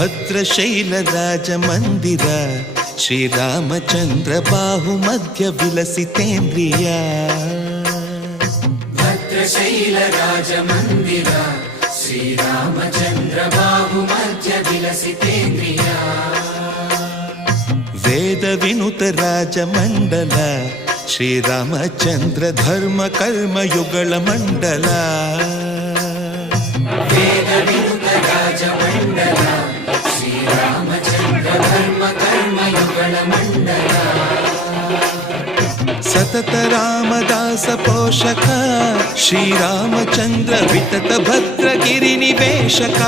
ಭದ್ರಶೈಲ ರಾಜ ಮಂದಿರ ಶ್ರೀರಾಮಚಂದ್ರ ಬಾಹು ಮಧ್ಯ ವಿಲಸಿತೇಂದ್ರಿಯ ಭದ್ರಶೈಲ ರಾಜ ಮಂದಿರ ಶ್ರೀರಾಮಚಂದ್ರ ಬಾಹು ಮಧ್ಯ ವಿಲಸಿತೇಂದ್ರಿಯ ವೇದ ವಿನುತ ರಾಜ ಮಂಡಲ ಶ್ರೀರಾಮಚಂದ್ರ ಧರ್ಮ ಕರ್ಮ ಯುಗಳ ಮಂಡಲ ವೇದ ವಿನುತ ರಾಜ ಮಂಡಲ ಶ್ರೀರಾಮಚಂದ್ರ ಧರ್ಮ ಕರ್ಮ ಯುಗಳ ಮಂಡಲ ಸತತ ರಾಮದಾಸ ಪೋಷಕ ಶ್ರೀರಾಮಚಂದ್ರ ವಿತತ ಭದ್ರಗಿರಿ ನಿವೇಶಕ